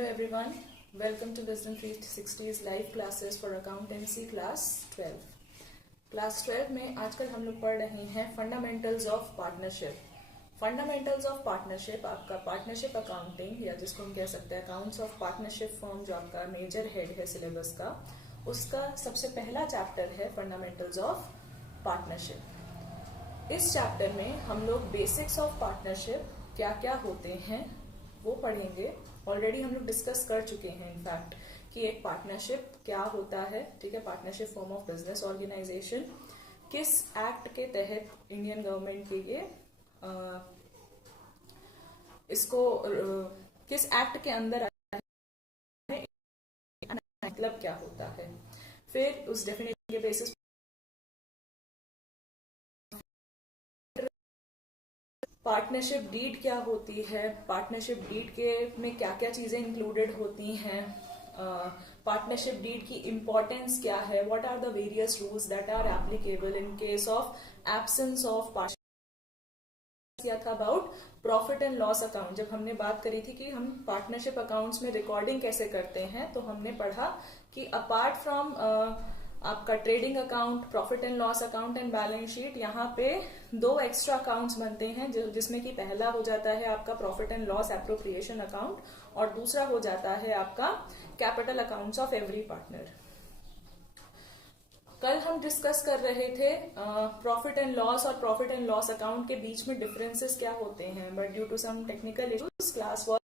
Hello everyone, welcome to Wisdom 360's live classes for accountancy class 12. Class 12 में आजकल हम लोग पढ़ रहे हैं fundamentals of partnership. Fundamentals of partnership आपका पार्टनरशिप अकाउंटिंग या जिसको हम कह सकते हैं अकाउंट्स ऑफ पार्टनरशिप फॉर्म जो आपका मेजर हेड है सिलेबस का, उसका सबसे पहला चैप्टर है फंडामेंटल्स ऑफ पार्टनरशिप. इस चैप्टर में हम लोग बेसिक्स ऑफ पार्टनरशिप क्या क्या होते हैं वो पढ़ेंगे. ऑलरेडी हम लोग डिस्कस कर चुके हैं इनफैक्ट कि एक पार्टनरशिप क्या होता है. ठीक है, partnership form of business organization किस एक्ट के तहत इंडियन गवर्नमेंट के लिए इसको किस एक्ट के अंदर है, मतलब क्या होता है. फिर उस डेफिनेशन के बेसिस पार्टनरशिप डीड क्या होती है, पार्टनरशिप डीड के में क्या क्या चीजें इंक्लूडेड होती हैं, पार्टनरशिप डीड की इंपॉर्टेंस क्या है, what are the various rules that are applicable in case of absence of partnership. किया था about profit and loss account. जब हमने बात करी थी कि हम पार्टनरशिप अकाउंट्स में रिकॉर्डिंग कैसे करते हैं, तो हमने पढ़ा कि अपार्ट फ्रॉम आपका trading account, profit and loss account and balance sheet, यहाँ पे दो एक्स्ट्रा अकाउंट्स बनते हैं जिसमें कि पहला हो जाता है आपका profit and loss appropriation account और दूसरा हो जाता है आपका capital accounts of every partner. कल हम डिस्कस कर रहे थे प्रॉफिट एंड लॉस और प्रॉफिट एंड लॉस अकाउंट के बीच में डिफरेंसेस क्या होते हैं, but due to some technical issues class was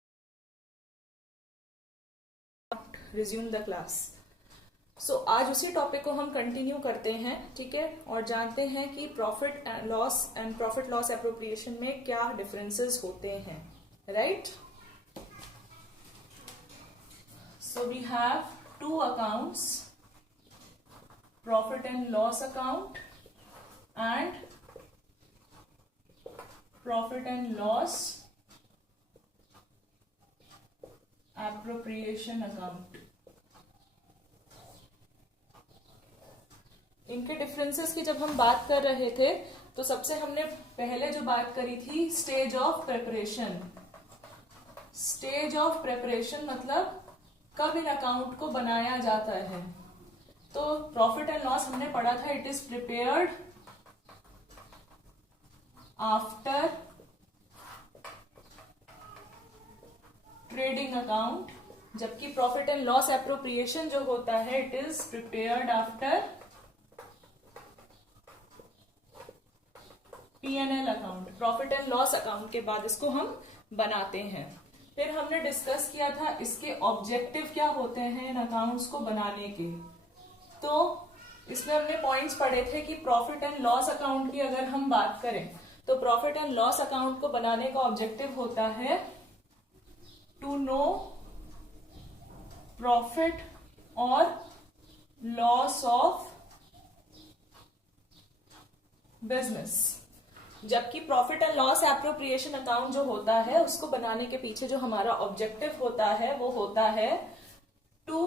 resume the class. So आज उसी टॉपिक को हम कंटिन्यू करते हैं. ठीक है, और जानते हैं कि profit and profit loss appropriation में क्या डिफरेंसेस होते हैं. Right, so we have two accounts, profit and loss account and profit and loss appropriation account. इनके डिफरेंसेस की जब हम बात कर रहे थे तो सबसे हमने पहले जो बात करी थी stage of preparation. Stage of preparation मतलब कब इन अकाउंट को बनाया जाता है. तो प्रॉफिट एंड लॉस हमने पढ़ा था, it is prepared after trading account, जबकि प्रॉफिट एंड लॉस एप्रोप्रिएशन जो होता है it is prepared after P&L account. Profit and loss account के बाद इसको हम बनाते हैं. फिर हमने डिस्कस किया था इसके ऑब्जेक्टिव क्या होते हैं इन अकाउंट्स को बनाने के. तो इसमें हमने पॉइंट्स पढ़े थे कि प्रॉफिट एंड लॉस अकाउंट की अगर हम बात करें तो प्रॉफिट एंड लॉस अकाउंट को बनाने का ऑब्जेक्टिव होता है टू नो प्रॉफिट और लॉस ऑफ बिजनेस, जबकि profit and loss appropriation account जो होता है उसको बनाने के पीछे जो हमारा ऑब्जेक्टिव होता है वो होता है to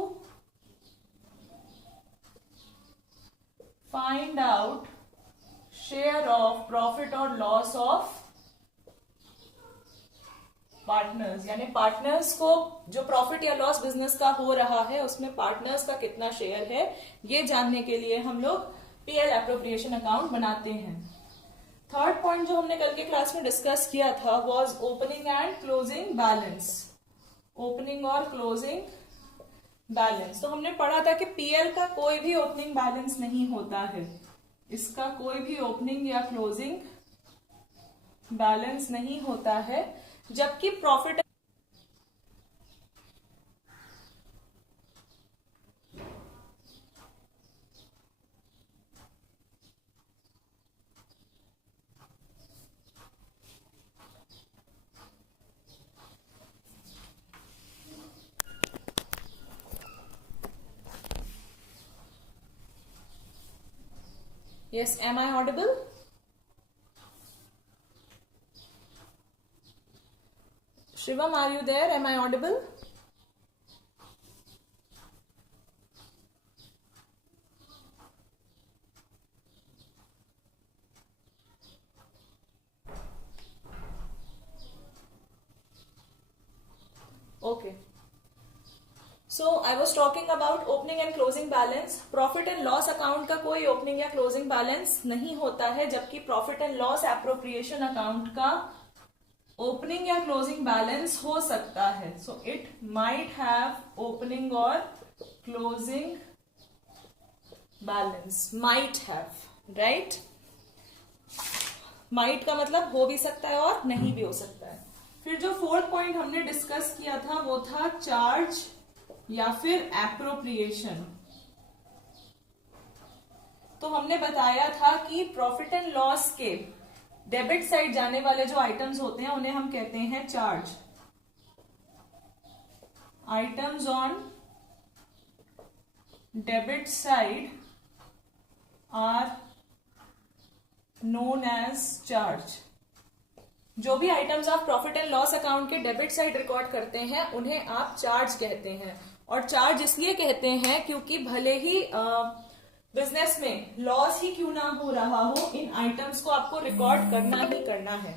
find out share of profit और लॉस ऑफ पार्टनर्स. यानी पार्टनर्स को जो प्रॉफिट या लॉस बिजनेस का हो रहा है उसमें पार्टनर्स का कितना शेयर है ये जानने के लिए हम लोग पीएल एप्रोप्रिएशन अकाउंट बनाते हैं. थर्ड पॉइंट जो हमने कल के क्लास में डिस्कस किया था was opening and closing balance. Opening और क्लोजिंग बैलेंस. तो हमने पढ़ा था कि पीएल का कोई भी ओपनिंग बैलेंस नहीं होता है, इसका कोई भी ओपनिंग या क्लोजिंग बैलेंस नहीं होता है, जबकि profit Yes, am I audible? Shivam, are you there? Am I audible? Okay. I was talking about opening and closing balance. Profit and loss account का कोई ओपनिंग या क्लोजिंग बैलेंस नहीं होता है, जबकि profit and loss appropriation account का opening या closing balance हो सकता है. So it might have opening और closing balance. Might have, right. Might का मतलब हो भी सकता है और नहीं भी हो सकता है. फिर जो फोर्थ पॉइंट हमने डिस्कस किया था वो था चार्ज या फिर एप्रोप्रिएशन. तो हमने बताया था कि प्रॉफिट एंड लॉस के डेबिट साइड जाने वाले जो आइटम्स होते हैं उन्हें हम कहते हैं charge. Items on debit side are known as charge. जो भी आइटम्स आप प्रॉफिट एंड लॉस अकाउंट के डेबिट साइड रिकॉर्ड करते हैं उन्हें आप चार्ज कहते हैं. और चार्ज इसलिए कहते हैं क्योंकि भले ही बिजनेस में लॉस ही क्यों ना हो रहा हो, इन आइटम्स को आपको रिकॉर्ड करना ही करना है.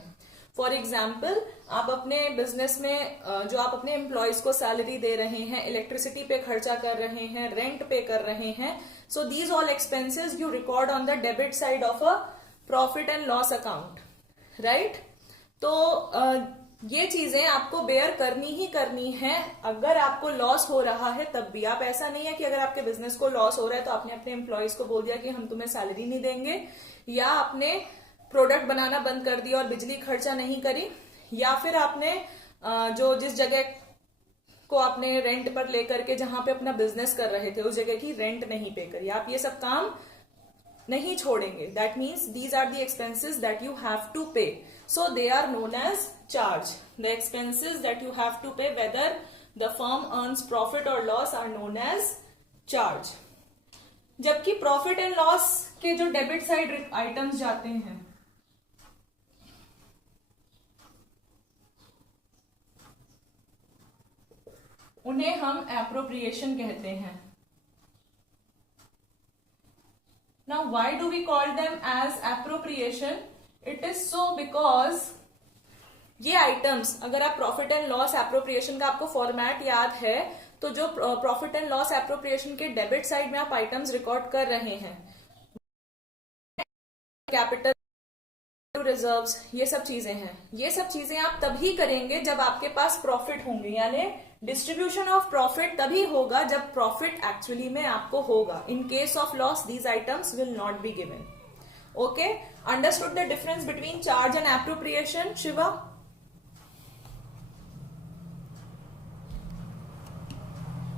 फॉर एग्जाम्पल, आप अपने बिजनेस में जो आप अपने एम्प्लॉयज को सैलरी दे रहे हैं, इलेक्ट्रिसिटी पे खर्चा कर रहे हैं, रेंट पे कर रहे हैं, so these all expenses you record on the debit side of a profit and loss account, right. तो ये चीजें आपको बेयर करनी ही करनी है. अगर आपको लॉस हो रहा है तब भी, आप ऐसा नहीं है कि अगर आपके बिजनेस को लॉस हो रहा है तो आपने अपने एम्प्लॉयज को बोल दिया कि हम तुम्हें सैलरी नहीं देंगे, या आपने प्रोडक्ट बनाना बंद कर दिया और बिजली खर्चा नहीं करी, या फिर आपने जो जिस जगह को आपने रेंट पर लेकर के जहां पे अपना बिजनेस कर रहे थे उस जगह की रेंट नहीं पे करी. आप ये सब काम नहीं छोड़ेंगे. That means these are the expenses that you have to pay, so they are known as charge. The expenses that you have to pay whether the firm earns profit और loss are known as charge. जबकि profit and loss के जो debit side items जाते हैं उन्हें हम appropriation कहते हैं. Now, why do we call them as appropriation? It is so because ये आइटम्स, अगर आप प्रॉफिट एंड लॉस एप्रोप्रिएशन का आपको फॉर्मेट याद है, तो जो प्रॉफिट एंड लॉस एप्रोप्रिएशन के डेबिट साइड में आप आइटम्स रिकॉर्ड कर रहे हैं, कैपिटल, रिजर्व्स, ये सब चीजें हैं. ये सब चीजें आप तभी करेंगे जब आपके पास प्रॉफिट होंगे, यानी डिस्ट्रीब्यूशन ऑफ प्रॉफिट तभी होगा जब प्रॉफिट एक्चुअली में आपको होगा. इन case of loss these items will not be given. Okay, understood the difference between charge and appropriation, Shiva?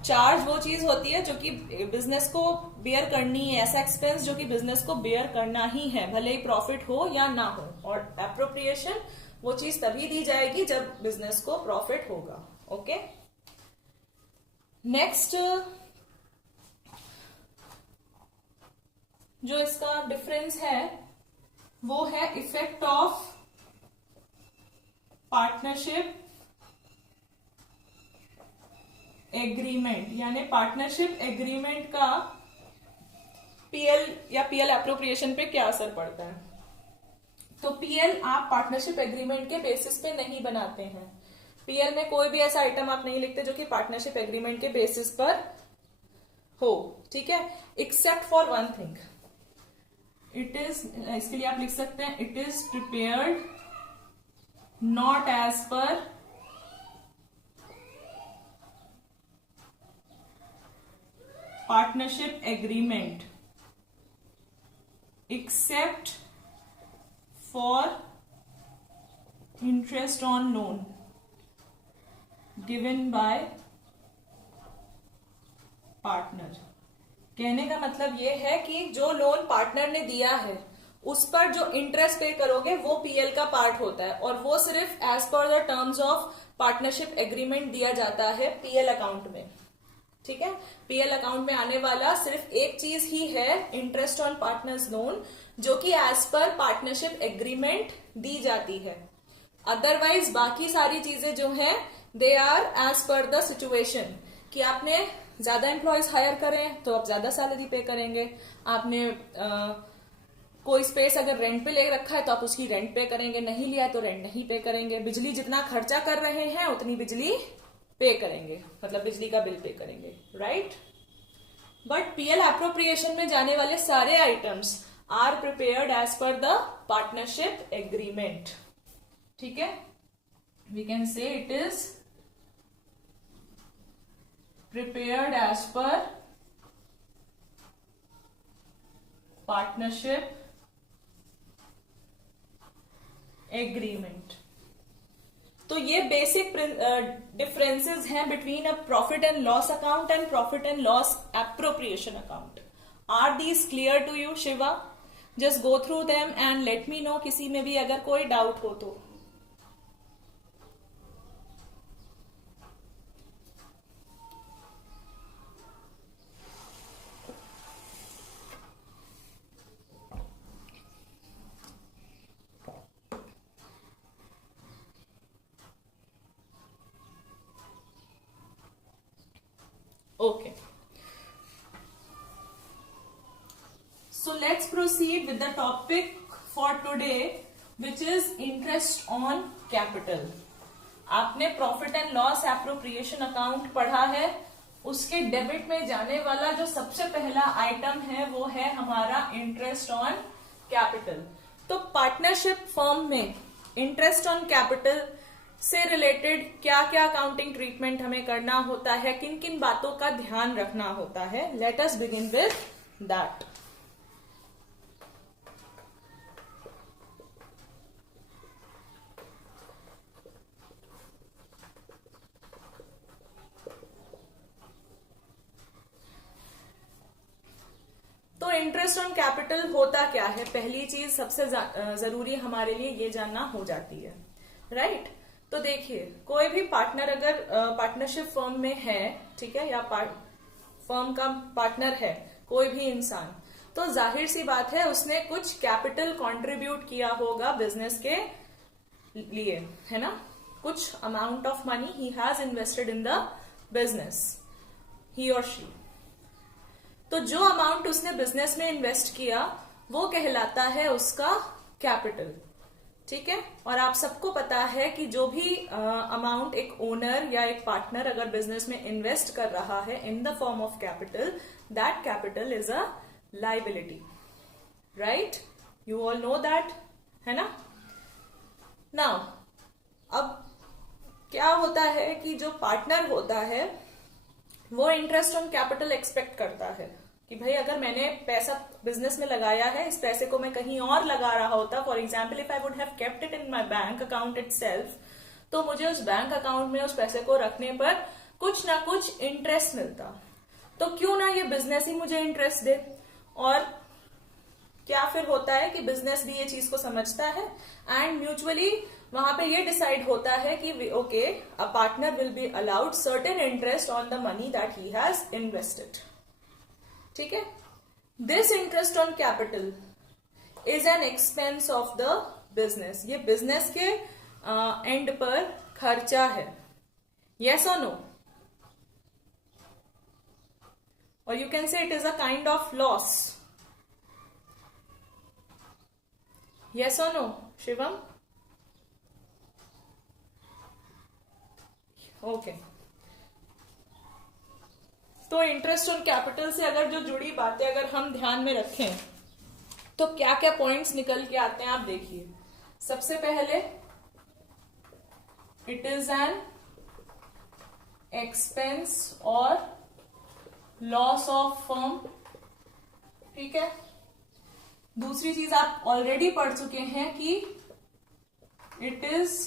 Charge वो चीज होती है जो कि बिजनेस को बेयर करनी है, ऐसा एक्सपेंस जो कि बिजनेस को बेयर करना ही है, भले ही प्रॉफिट हो या ना हो. और एप्रोप्रिएशन वो चीज तभी दी जाएगी जब बिजनेस को प्रॉफिट होगा. ओके, नेक्स्ट जो इसका डिफरेंस है वो है इफेक्ट ऑफ पार्टनरशिप एग्रीमेंट. यानी पार्टनरशिप एग्रीमेंट का पीएल या पीएल एप्रोप्रिएशन पे क्या असर पड़ता है. तो पीएल आप पार्टनरशिप एग्रीमेंट के बेसिस पे नहीं बनाते हैं. पीएल में कोई भी ऐसा आइटम आप नहीं लिखते जो कि पार्टनरशिप एग्रीमेंट के बेसिस पर हो, ठीक है, except for one thing. It is, इसके लिए आप लिख सकते हैं, it is prepared not as per partnership agreement except for interest on loan given by partner. कहने का मतलब ये है कि जो लोन पार्टनर ने दिया है उस पर जो इंटरेस्ट पे करोगे वो पीएल का पार्ट होता है, और वो सिर्फ as per the terms of partnership agreement दिया जाता है पीएल अकाउंट में. ठीक है, पीएल अकाउंट में आने वाला सिर्फ एक चीज ही है, इंटरेस्ट ऑन पार्टनर्स लोन, जो कि एज पर पार्टनरशिप एग्रीमेंट दी जाती है. अदरवाइज बाकी सारी चीजें जो हैं they are as per the situation. कि आपने ज्यादा एम्प्लॉयज हायर करें तो आप ज्यादा सैलरी पे करेंगे, आपने कोई स्पेस अगर रेंट पे ले रखा है तो आप उसकी रेंट पे करेंगे, नहीं लिया है तो रेंट नहीं पे करेंगे, बिजली जितना खर्चा कर रहे हैं उतनी बिजली पे करेंगे, मतलब बिजली का बिल पे करेंगे, राइट। बट पीएल एप्रोप्रिएशन में जाने वाले सारे items are prepared as per the partnership agreement, ठीक है। We can say it is prepared as per partnership agreement. तो ये बेसिक डिफरेंसेस हैं between a profit and loss account and profit and loss appropriation account. Are these clear to you Shiva? Just go through them and let me know किसी में भी अगर कोई doubt हो तो। Okay. So let's proceed with the topic for today, which is interest on capital. आपने profit and loss appropriation account पढ़ा है, उसके डेबिट में जाने वाला जो सबसे पहला आइटम है वो है हमारा इंटरेस्ट ऑन कैपिटल। तो पार्टनरशिप फर्म में इंटरेस्ट ऑन कैपिटल से रिलेटेड क्या क्या अकाउंटिंग ट्रीटमेंट हमें करना होता है, किन किन बातों का ध्यान रखना होता है, let us begin with that. तो इंटरेस्ट ऑन कैपिटल होता क्या है, पहली चीज सबसे जरूरी हमारे लिए ये जानना हो जाती है, राइट। तो देखिए, कोई भी पार्टनर अगर पार्टनरशिप फर्म में है, ठीक है, या फर्म का पार्टनर है कोई भी इंसान, तो जाहिर सी बात है उसने कुछ कैपिटल कंट्रीब्यूट किया होगा बिजनेस के लिए, है ना। कुछ amount of money he has invested in the business, he और शी। तो जो अमाउंट उसने बिजनेस में इन्वेस्ट किया वो कहलाता है उसका कैपिटल, ठीक है। और आप सबको पता है कि जो भी अमाउंट एक ओनर या एक पार्टनर अगर बिजनेस में इन्वेस्ट कर रहा है in the form of capital, that capital is a liability, right. You all know that, है ना। नाउ अब क्या होता है कि जो पार्टनर होता है वो इंटरेस्ट ऑन कैपिटल एक्सपेक्ट करता है कि भाई अगर मैंने पैसा बिजनेस में लगाया है, इस पैसे को मैं कहीं और लगा रहा होता, for example if I would have kept it in my bank account itself, तो मुझे उस बैंक अकाउंट में उस पैसे को रखने पर कुछ ना कुछ इंटरेस्ट मिलता। तो क्यों ना ये बिजनेस ही मुझे इंटरेस्ट दे। और क्या फिर होता है कि बिजनेस भी ये चीज को समझता है एंड म्यूचुअली वहां पे ये डिसाइड होता है कि okay, a partner will be allowed certain interest on the money that he has invested, ठीक है। This interest on capital is an expense of the business. ये बिजनेस के एंड पर खर्चा है, यस और नो। और you can say it is a kind of loss, yes और नो शिवम? ओके। तो इंटरेस्ट ऑन कैपिटल से अगर जो जुड़ी बातें अगर हम ध्यान में रखें तो क्या क्या पॉइंट्स निकल के आते हैं, आप देखिए। सबसे पहले इट इज एन एक्सपेंस और लॉस ऑफ फर्म, ठीक है। दूसरी चीज आप ऑलरेडी पढ़ चुके हैं कि it is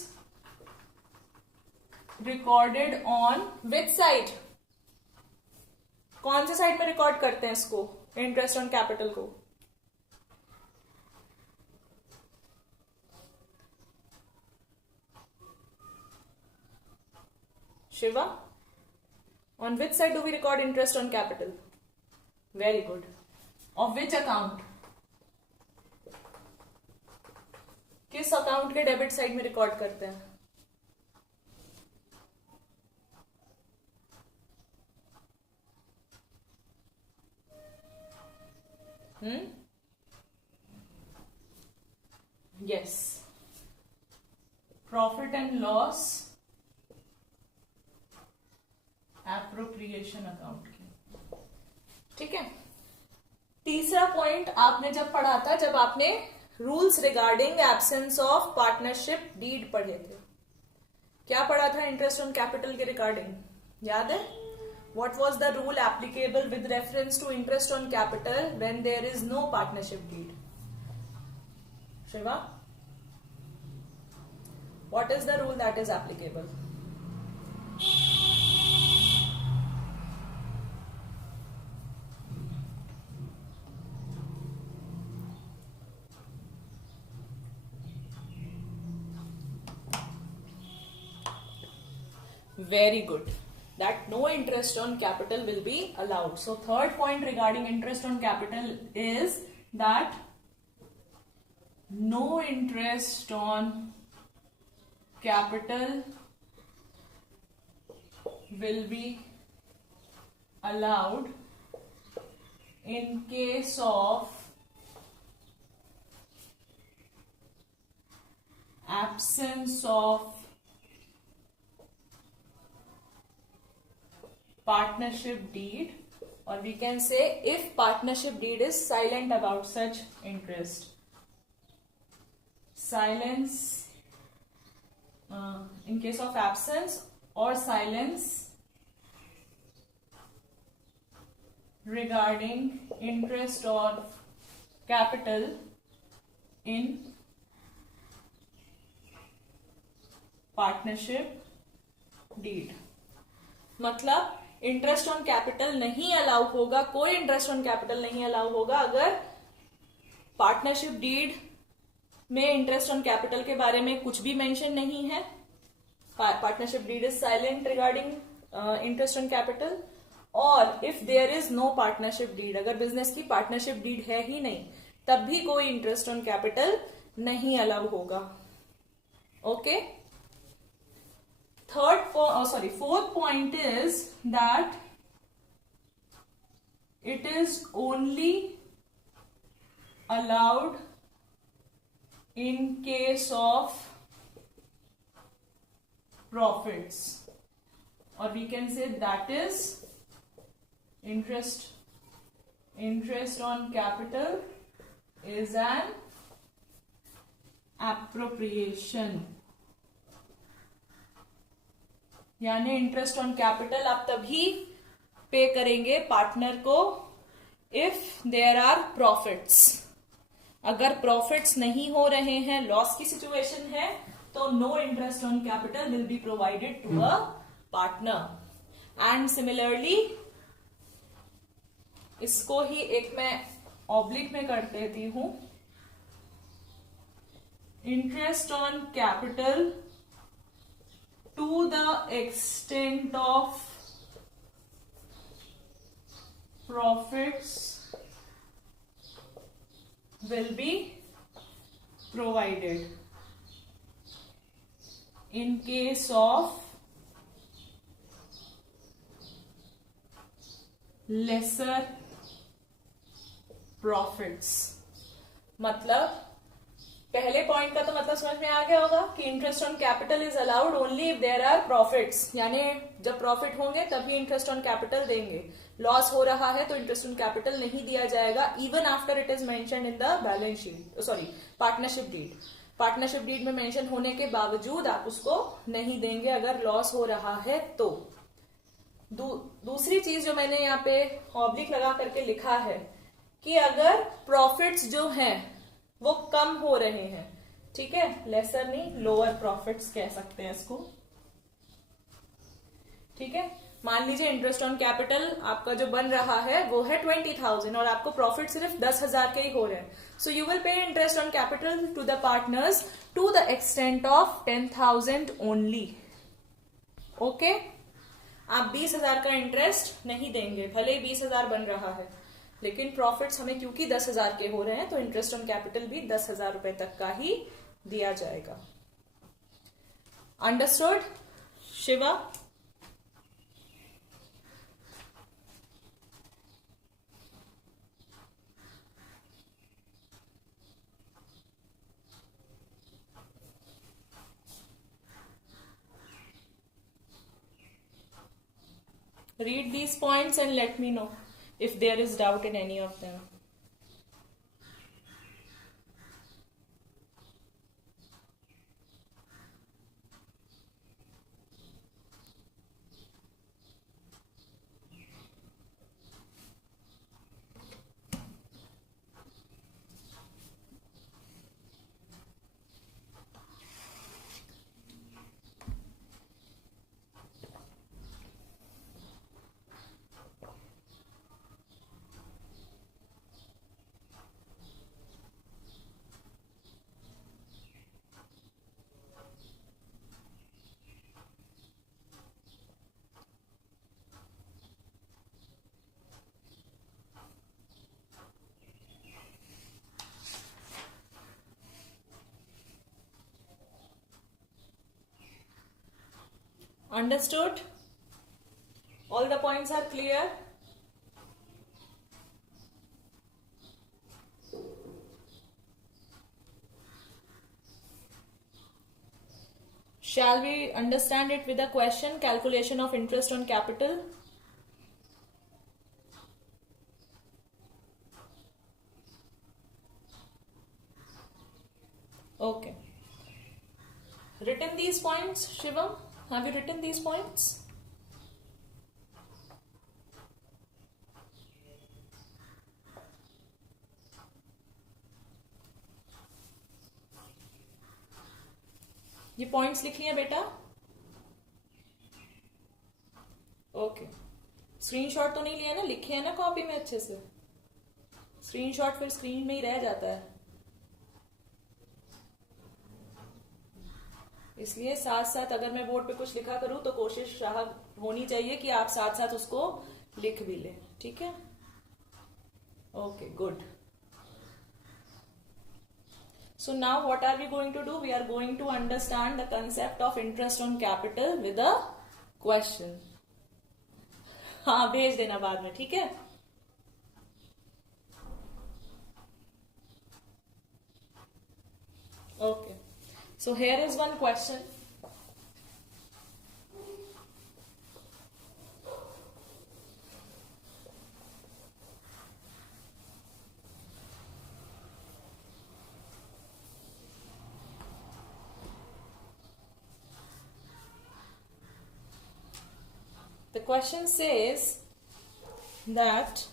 recorded on which side, कौन से साइड में रिकॉर्ड करते हैं इसको, इंटरेस्ट ऑन कैपिटल को? Shiva, on which side do we record interest on capital? Very good. Of which account? किस अकाउंट के डेबिट साइड में रिकॉर्ड करते हैं? Yes. Profit and loss appropriation account की। ठीक है, तीसरा पॉइंट आपने जब पढ़ा था, जब आपने rules regarding absence of partnership deed पढ़े थे, क्या पढ़ा था इंटरेस्ट ऑन कैपिटल के रिगार्डिंग, याद है? What was the rule applicable with reference to interest on capital when there is no partnership deed? Shiva, what is the rule that is applicable? Very good. That no interest on capital will be allowed. So third point regarding interest on capital is that no interest on capital will be allowed in case of absence of partnership deed, or we can say if partnership deed is silent about such interest. Silence in case of absence or silence regarding interest or capital in partnership deed. मतलब interest on capital नहीं allow होगा, कोई interest on capital नहीं allow होगा अगर partnership deed में interest on capital के बारे में कुछ भी मेंशन नहीं है, partnership deed is silent regarding interest on capital, और if there is no partnership deed, अगर बिजनेस की पार्टनरशिप डीड है ही नहीं तब भी कोई इंटरेस्ट ऑन कैपिटल नहीं अलाउ होगा। Okay, fourth point is that it is only allowed in case of profits, or we can say that is interest on capital is an appropriation, यानी interest on capital आप तभी pay करेंगे partner को if there are profits. अगर profits नहीं हो रहे हैं, लॉस की सिचुएशन है, तो no interest on capital will be provided to a partner. And similarly इसको ही एक मैं ऑब्लिक में कर देती हूं, interest on capital to the extent of profits will be provided in case of lesser profits। मतलब पहले पॉइंट का तो मतलब समझ में आ गया होगा कि interest on capital is allowed only if there are profits, यानी जब प्रॉफिट होंगे तभी इंटरेस्ट ऑन कैपिटल देंगे। लॉस हो रहा है तो इंटरेस्ट ऑन कैपिटल नहीं दिया जाएगा, even after it is mentioned in the balance sheet, sorry partnership deed. Partnership deed में मेंशन होने के बावजूद आप उसको नहीं देंगे अगर लॉस हो रहा है तो। दूसरी चीज जो मैंने यहाँ पे ऑब्लिक लगा करके लिखा है कि अगर प्रॉफिट्स जो हैं वो कम हो रहे हैं, ठीक है, लेसर नहीं लोअर प्रॉफिट्स कह सकते हैं इसको, ठीक है। मान लीजिए इंटरेस्ट ऑन कैपिटल आपका जो बन रहा है वो है 20,000 और आपको प्रॉफिट सिर्फ 10,000 के ही हो रहे हैं, so you will pay interest on capital to the partners to the extent of 10,000 only. Okay, आप 20,000 का इंटरेस्ट नहीं देंगे, भले ही 20,000 बन रहा है, लेकिन प्रॉफिट्स हमें क्योंकि 10,000 के हो रहे हैं तो इंटरेस्ट ऑन कैपिटल भी 10,000 रुपए तक का ही दिया जाएगा। Understood Shiva? Read these points and let me know if there is doubt in any of them. Understood? All the points are clear? Shall we understand it with a question? Calculation of interest on capital. Okay. Written these points, Shivam? Have you written these points? ये points लिख लिए बेटा? Okay. Screenshot तो नहीं लिया ना? लिखे है ना कॉपी में अच्छे से? स्क्रीनशॉट फिर स्क्रीन में ही रह जाता है, इसलिए साथ साथ अगर मैं बोर्ड पे कुछ लिखा करूं तो कोशिश होनी चाहिए कि आप साथ साथ उसको लिख भी लें. ठीक है? Okay, good. So now what are we going to do? We are going to understand the concept of interest on capital with a question. हाँ, भेज देना बाद में. ठीक है? Okay. So here is one question. The question says that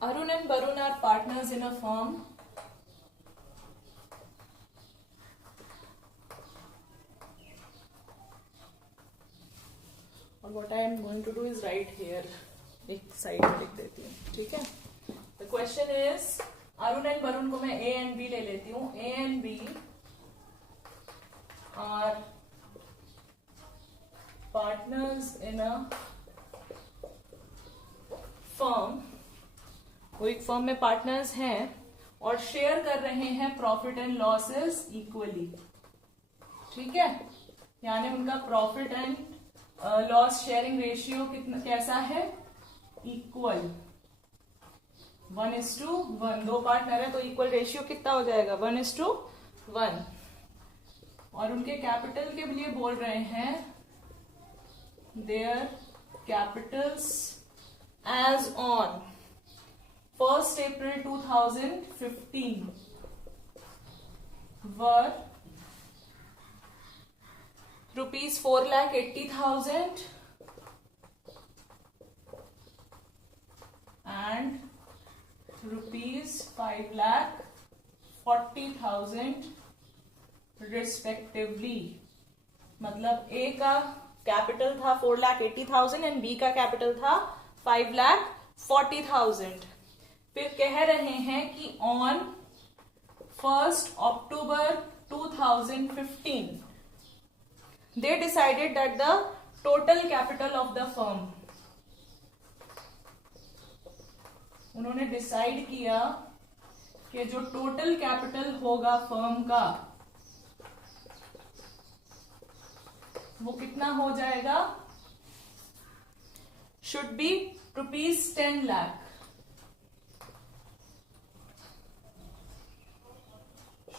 Arun and Barun are partners in a firm. And what I am going to do is write here. एक side में लिख देती हूँ. ठीक है? The question is Arun and Barun को मैं A and B ले लेती हूँ. A and B are partners in a firm. वो एक फर्म में पार्टनर्स हैं और शेयर कर रहे हैं प्रॉफिट एंड लॉसेस इक्वली. ठीक है? यानी उनका profit and loss sharing ratio कितना कैसा है? इक्वल. 1:1. दो पार्टनर है तो इक्वल रेशियो कितना हो जाएगा? 1:1. और उनके कैपिटल के लिए बोल रहे हैं their capitals as on 1st April 2015 were rupees 4,80,000 and rupees 5,40,000 respectively. मतलब A का कैपिटल था 4,80,000 एंड B का कैपिटल था 5,40,000. फिर कह रहे हैं कि on 1st October 2015 they decided that the total capital of the firm, उन्होंने डिसाइड किया कि जो टोटल कैपिटल होगा फर्म का वो कितना हो जाएगा? Should be rupees 10 lakh.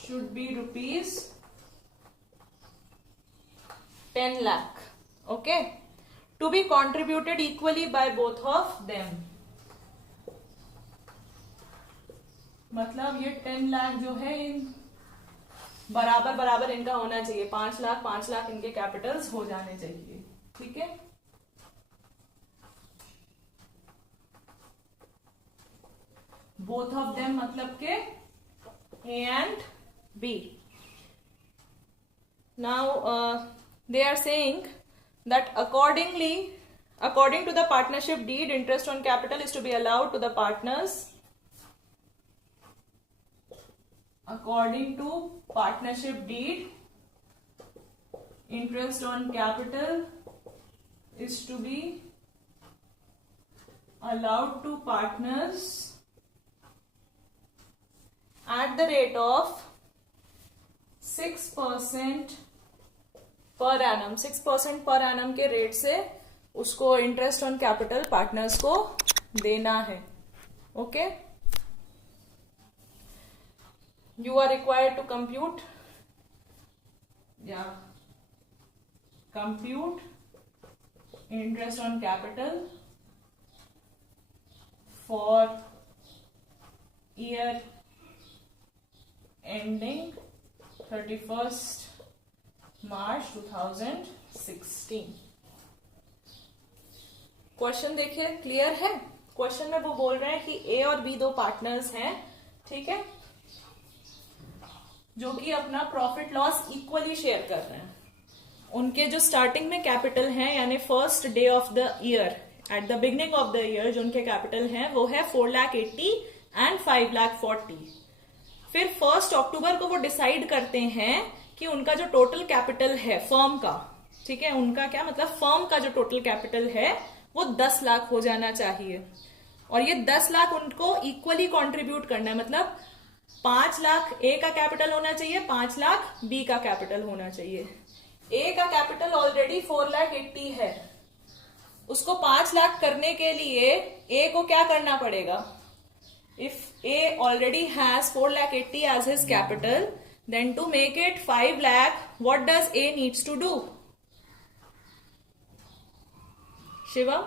should be rupees 10 lakh. Okay, to be contributed equally by both of them. मतलब ये 10 लाख जो है इन बराबर बराबर इनका होना चाहिए, 5 लाख इनके कैपिटल्स हो जाने चाहिए. ठीक है, बोथ ऑफ देम मतलब के A and B. Now they are saying that according to the partnership deed, interest on capital is to be allowed to the partners. According to partnership deed, interest on capital is to be allowed to partners at the rate of 6% per annum. 6% per annum के rate से उसको interest on capital partners को देना है. Okay, you are required to compute interest on capital for year ending 31st March 2016. Question देखिए, clear है. Question में वो बोल रहे हैं कि ए और बी दो पार्टनर्स हैं. ठीक है, जो कि अपना प्रॉफिट लॉस इक्वली शेयर कर रहे हैं. उनके जो स्टार्टिंग में कैपिटल है, यानी first day of the year, at the beginning of the year जो उनके कैपिटल हैं वो है 4,80,000 एंड 5,40,000. फिर 1 अक्टूबर को वो डिसाइड करते हैं कि उनका जो टोटल कैपिटल है फर्म का, ठीक है, उनका क्या मतलब फर्म का जो टोटल कैपिटल है वो 10 लाख हो जाना चाहिए. और ये 10 लाख उनको इक्वली कंट्रीब्यूट करना है. मतलब 5 लाख ए का कैपिटल होना चाहिए, 5 लाख बी का कैपिटल होना चाहिए. ए का कैपिटल ऑलरेडी 4,80,000 है. उसको 5 लाख करने के लिए ए को क्या करना पड़ेगा? If A already has 4,80,000 as his capital, then to make it 5 lakh, what does A needs to do? Shiva?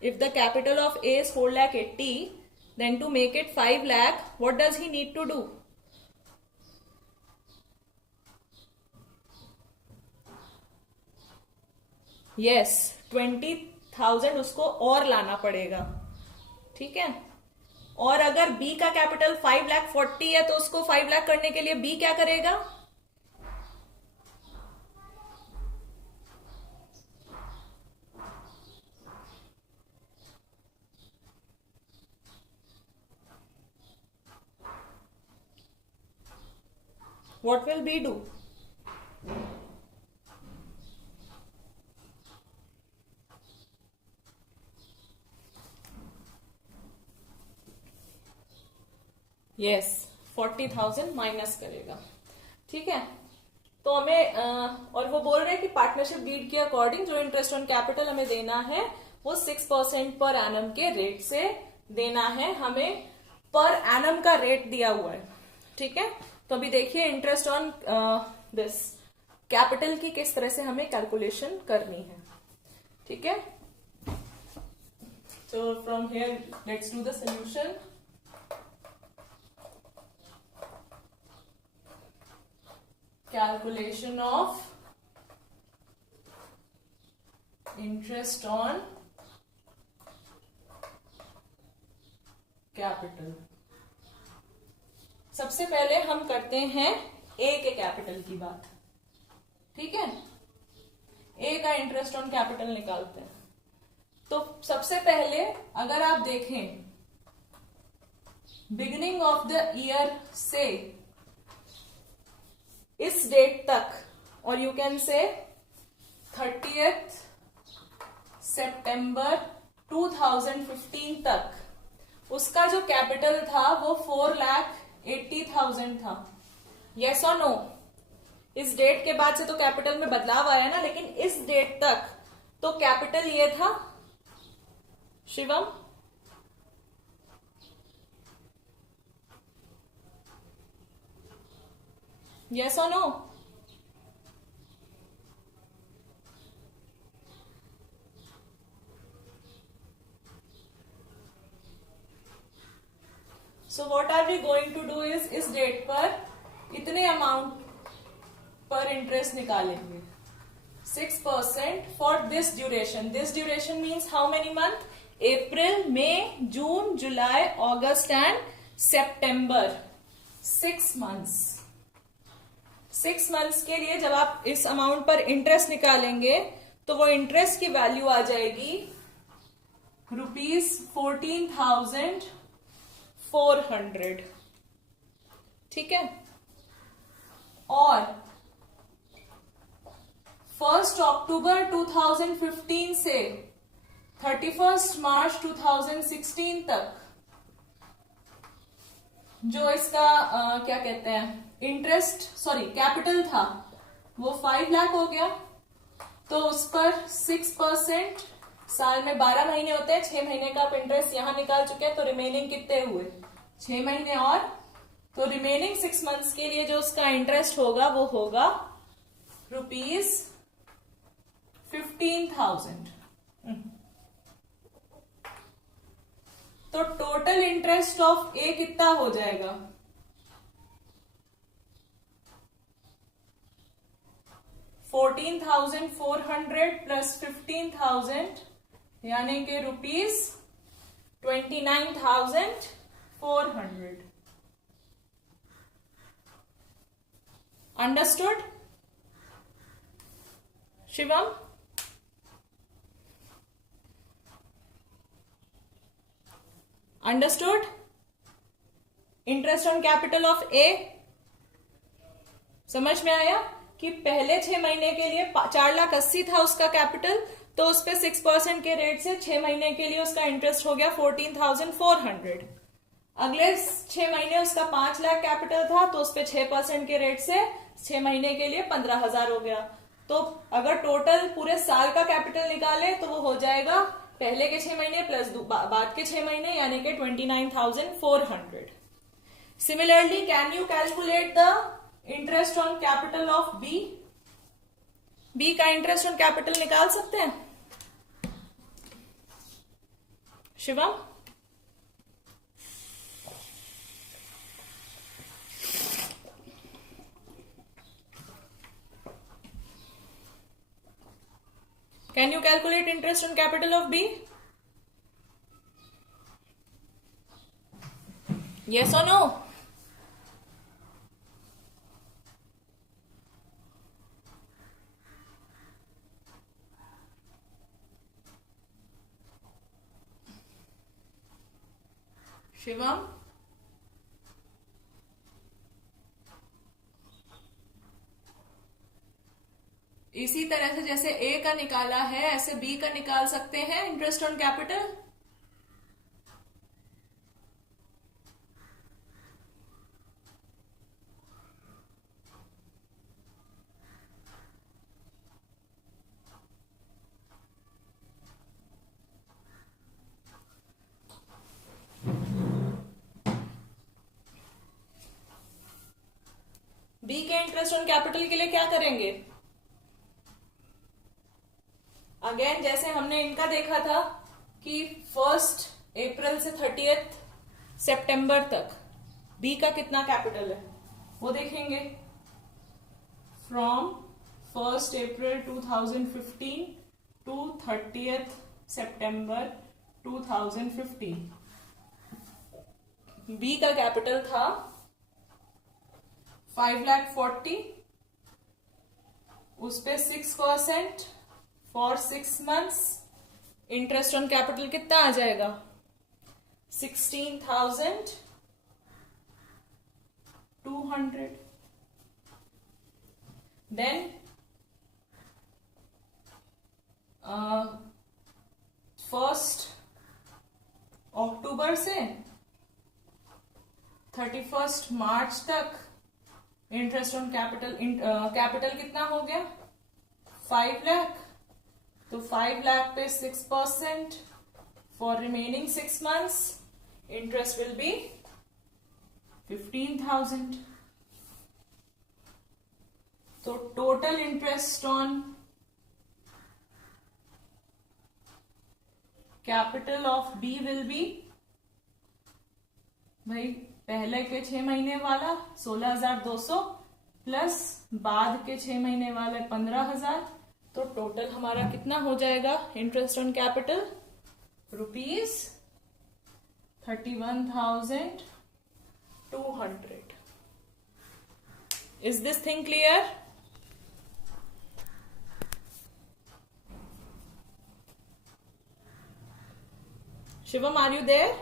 If the capital of A is 4,80,000, then to make it 5 lakh, what does he need to do? Yes, 20,000 उसको और लाना पड़ेगा. ठीक है, और अगर B का capital 5,40,000 है तो उसको 5 लाख करने के लिए बी क्या करेगा? What will B do? Yes, 40,000 minus करेगा. ठीक है, तो हमें और वो बोल रहे हैं कि पार्टनरशिप डीड के अकॉर्डिंग जो इंटरेस्ट ऑन कैपिटल हमें देना है वो 6% पर एनम के रेट से देना है. हमें पर एनम का रेट दिया हुआ है. ठीक है, तो अभी देखिए इंटरेस्ट ऑन दिस कैपिटल की किस तरह से हमें कैलकुलेशन करनी है. ठीक है, तो from here let's do the solution. Calculation of interest on capital. सबसे पहले हम करते हैं ए के कैपिटल की बात. ठीक है, ए का इंटरेस्ट ऑन कैपिटल निकालते हैं. तो सबसे पहले अगर आप देखें बिगिनिंग ऑफ द ईयर से इस डेट तक, और यू कैन से 30th सितंबर 2015 तक, उसका जो कैपिटल था वो 4,80,000 था. यस और नो? इस डेट के बाद से तो कैपिटल में बदलाव आया ना, लेकिन इस डेट तक तो कैपिटल ये था. Shivam, Yes or no? So what are we going to do is इस डेट पर इतने अमाउंट पर इंटरेस्ट निकालेंगे 6% for this duration. This duration means how many month? अप्रैल, मई, जून, जुलाई, अगस्त एंड सितंबर. 6 मंथ्स. 6 मंथ्स के लिए जब आप इस अमाउंट पर इंटरेस्ट निकालेंगे तो वो इंटरेस्ट की वैल्यू आ जाएगी ₹14,400. ठीक है. और 1 अक्टूबर 2015 से 31 मार्च 2016 तक जो इसका क्या कहते हैं कैपिटल था वो 5 लाख हो गया. तो उस पर 6%, साल में 12 महीने होते हैं, 6 महीने का आप इंटरेस्ट यहां निकाल चुके हैं. तो रिमेनिंग कितने हुए? 6 महीने. और तो रिमेनिंग 6 मंथ्स के लिए जो उसका इंटरेस्ट होगा वो होगा ₹15,000. तो टोटल इंटरेस्ट ऑफ ए कितना हो जाएगा? 14,400 प्लस 15,000 यानी कि ₹29,400. Understood Shivam? Understood? Interest on capital of A समझ में आया कि पहले 6 महीने के लिए 4,80,000 था उसका कैपिटल, तो उस पे 6% के रेट से 6 महीने के लिए उसका इंटरेस्ट हो गया 14,400. अगले 6 महीने उसका 5 लाख कैपिटल था तो उस पे 6% के रेट से 6 महीने के लिए 15,000 हो गया. तो अगर टोटल पूरे साल का कैपिटल निकाले तो वो हो जाएगा पहले के 6 महीने प्लस बाद के 6 महीने यानी कि 29,400. Similarly can you calculate the interest on capital of B? B का इंटरेस्ट ऑन कैपिटल निकाल सकते हैं Shivam? Can you calculate interest on capital of B? Yes or no? Shivam? इसी तरह से जैसे ए का निकाला है ऐसे बी का निकाल सकते हैं इंटरेस्ट ऑन कैपिटल. बी के इंटरेस्ट ऑन कैपिटल के लिए क्या करेंगे? अगेन जैसे हमने इनका देखा था कि 1 अप्रैल से 30 सितंबर तक बी का कितना कैपिटल है वो देखेंगे. फ्रॉम 1 अप्रैल 2015 टू 30 सितंबर 2015 बी का कैपिटल था 5,40,000. उस पे 6% for 6 months. Interest on capital कितना आ जाएगा? 16,200. देन 1 अक्टूबर से 31 मार्च तक इंटरेस्ट ऑन कैपिटल कैपिटल कितना हो गया? 5 लाख. तो 5 लाख पे 6% for remaining 6 months interest will be 15,000. तो total interest on capital of B will be, भाई पहले के 6 महीने वाला 16,200 प्लस बाद के 6 महीने वाले 15,000, तो टोटल हमारा कितना हो जाएगा interest on capital, ₹31,200. Is this thing clear? Shivam, are you there?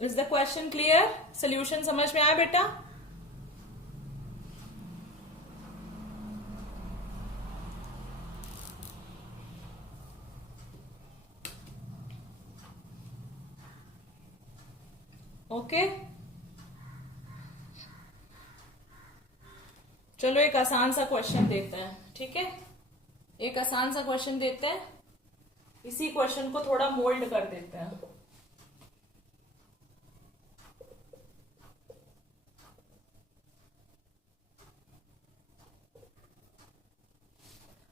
Is the question clear? Solution समझ में आया बेटा? ओके चलो एक आसान सा क्वेश्चन देखते हैं, ठीक है? एक आसान सा क्वेश्चन देते हैं, इसी क्वेश्चन को थोड़ा मोल्ड कर देते हैं.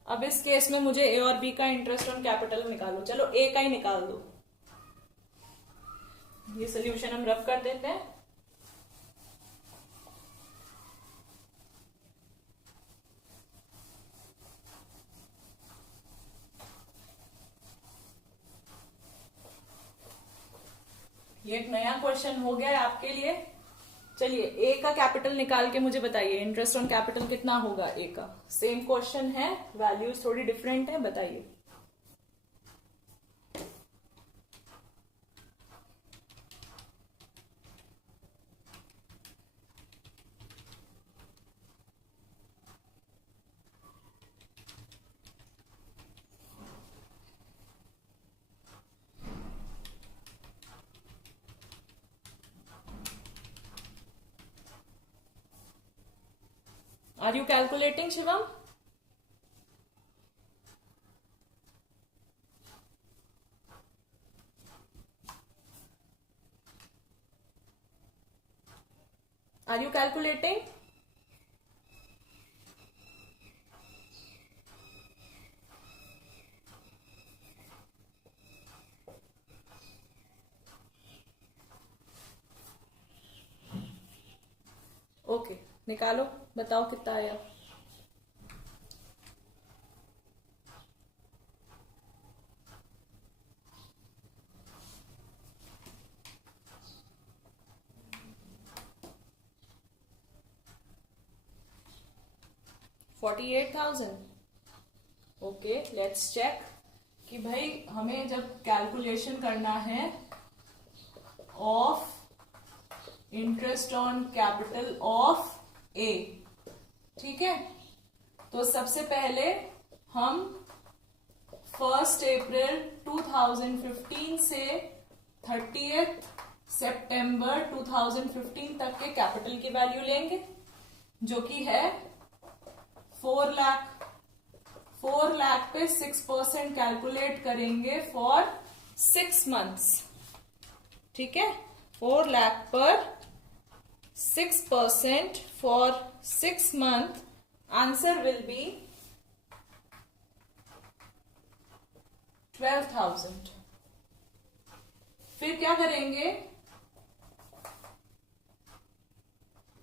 अब इस केस में मुझे ए और बी का इंटरेस्ट ऑन कैपिटल निकालो. चलो ए का ही निकाल दो. ये सोल्यूशन हम रफ कर देते हैं. ये एक नया क्वेश्चन हो गया है आपके लिए. चलिए ए का कैपिटल निकाल के मुझे बताइए इंटरेस्ट ऑन कैपिटल कितना होगा ए का. सेम क्वेश्चन है, वैल्यूज थोड़ी डिफरेंट है, बताइए. Are you calculating, Shivam? Are you calculating? Okay निकालो, बताओ कितना आया. $48,000. ओके लेट्स चेक कि भाई हमें जब कैलकुलेशन करना है of interest on capital of A, ठीक है, तो सबसे पहले हम 1 अप्रैल 2015 से 30 सितंबर 2015 तक के कैपिटल की वैल्यू लेंगे, जो कि है 4 लाख. 4 लाख पे 6% कैलकुलेट करेंगे फॉर 6 मंथ्स, ठीक है. 4 लाख पर 6% for 6 month, answer will be 12,000. फिर क्या करेंगे,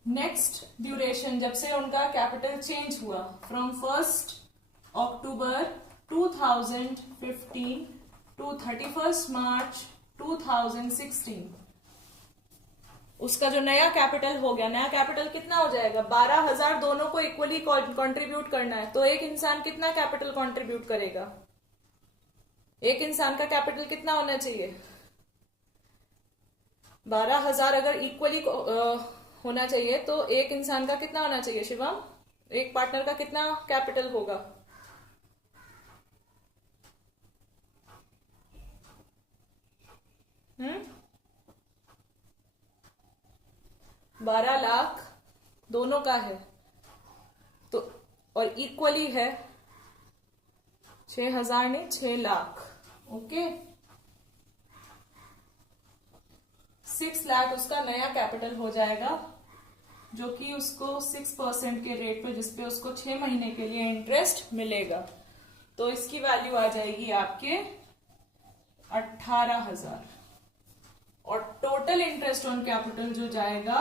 नेक्स्ट ड्यूरेशन जब से उनका कैपिटल चेंज हुआ फ्रॉम 1 अक्टूबर 2015 टू 31 मार्च 2016, उसका जो नया कैपिटल हो गया, नया कैपिटल कितना हो जाएगा, 12,000 दोनों को इक्वली कंट्रीब्यूट करना है. तो एक इंसान कितना कैपिटल कंट्रीब्यूट करेगा, एक इंसान का कैपिटल कितना होना चाहिए, 12,000 अगर इक्वली होना चाहिए तो एक इंसान का कितना होना चाहिए शिवम, एक पार्टनर का कितना कैपिटल होगा, 12 लाख दोनों का है तो, और इक्वली है 6,000 नहीं 6 लाख. ओके 6 लाख उसका नया कैपिटल हो जाएगा. जो कि उसको 6% के रेट पे, जिसपे उसको 6 महीने के लिए इंटरेस्ट मिलेगा। तो इसकी वैल्यू आ जाएगी आपके 18,000। और टोटल इंटरेस्ट ऑन कैपिटल जो जाएगा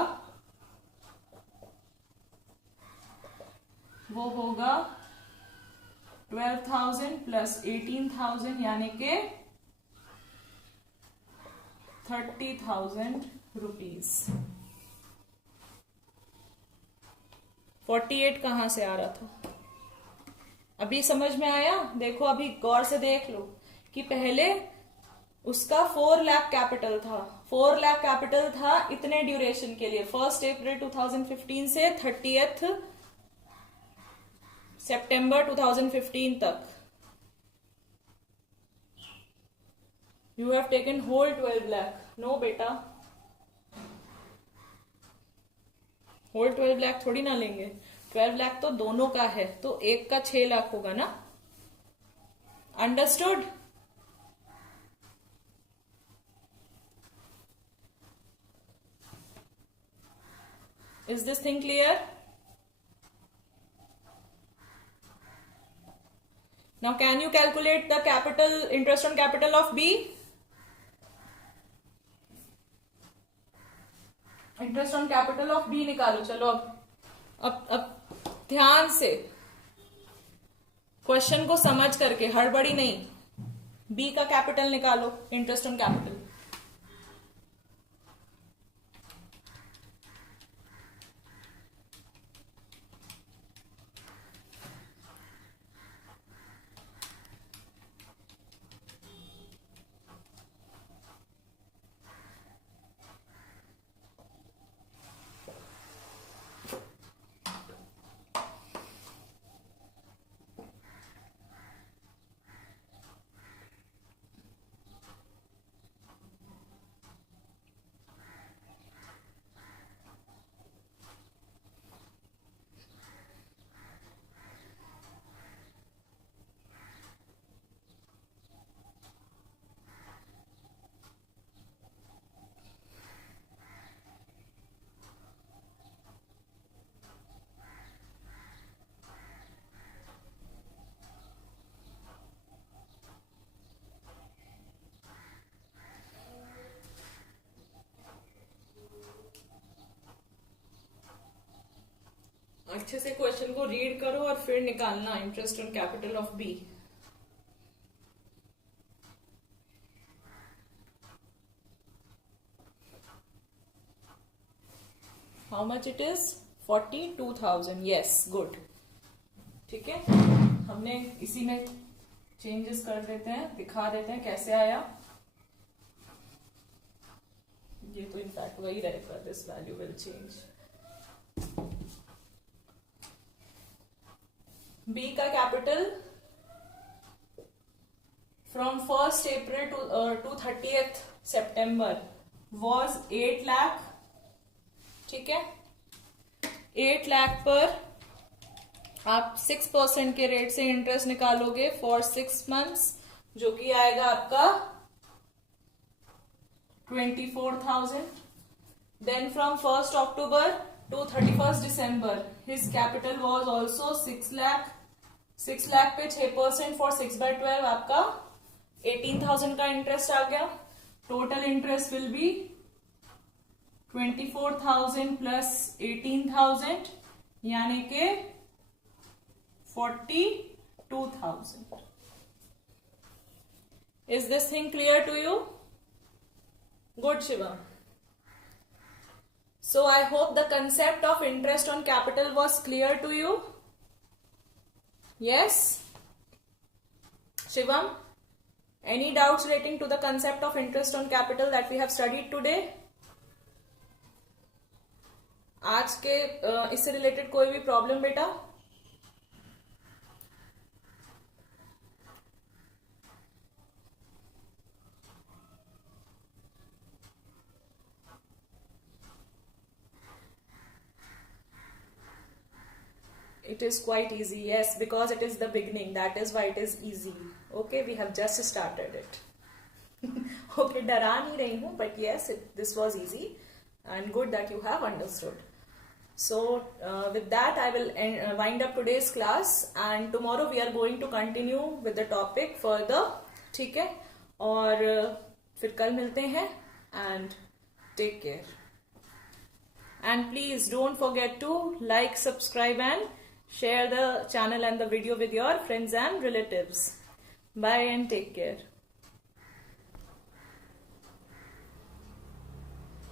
वो होगा 12,000 प्लस 18,000 यानी के 30,000 रुपीज। 48 कहां से आ रहा था? अभी समझ में आया? देखो अभी गौर से देख लो कि पहले उसका 4 लाख कैपिटल था। 4 लाख कैपिटल था इतने ड्यूरेशन के लिए, 1 अप्रैल 2015 से 30 सितंबर 2015 तक। You have taken whole 12 lakh. No बेटा, होल 12 लाख थोड़ी ना लेंगे। 12 लाख तो दोनों का है, तो एक का 6 लाख होगा ना। Understood? Is this thing clear? Now can you calculate the capital, interest on capital of B? Interest on capital of B निकालो। चलो अब ध्यान से क्वेश्चन को समझ करके, हड़बड़ी नहीं। बी का कैपिटल निकालो, इंटरेस्ट ऑन कैपिटल। अच्छे से क्वेश्चन को रीड करो और फिर निकालना interest on capital of B. How much it is? 42,000। Yes, good. ठीक है, हमने इसी में चेंजेस कर देते हैं, दिखा देते हैं कैसे आया। ये तो इनफैक्ट वही रहेगा, this value will change. B का capital from 1 April to 30 September was 8 lakh. ठीक है, 8 लाख पर आप 6% के रेट से इंटरेस्ट निकालोगे फॉर 6 मंथ्स, जो कि आएगा आपका 24,000। Then from 1 October to 31 December his capital was also 6 lakh। 6 lakh पे 6% फॉर 6/12 आपका 18,000 का इंटरेस्ट आ गया। Total interest will be 24,000 plus 18,000 यानी के 42,000। Is this thing clear to you? Good Shivam. So I hope the concept of interest on capital was clear to you. Yes? Shivam, any doubts relating to the concept of interest on capital that we have studied today? आज के इससे related कोई भी problem बेटा? It is quite easy, yes, because it is the beginning. That is why it is easy. Okay, we have just started it. Okay, डरा नहीं रही हूँ, but yes, this was easy and good that you have understood. So with that I will wind up today's class, and tomorrow we are going to continue with the topic further. ठीक है, और फिर कल मिलते हैं, and take care. And please don't forget to like, subscribe and share the channel and the video with your friends and relatives. Bye and take care.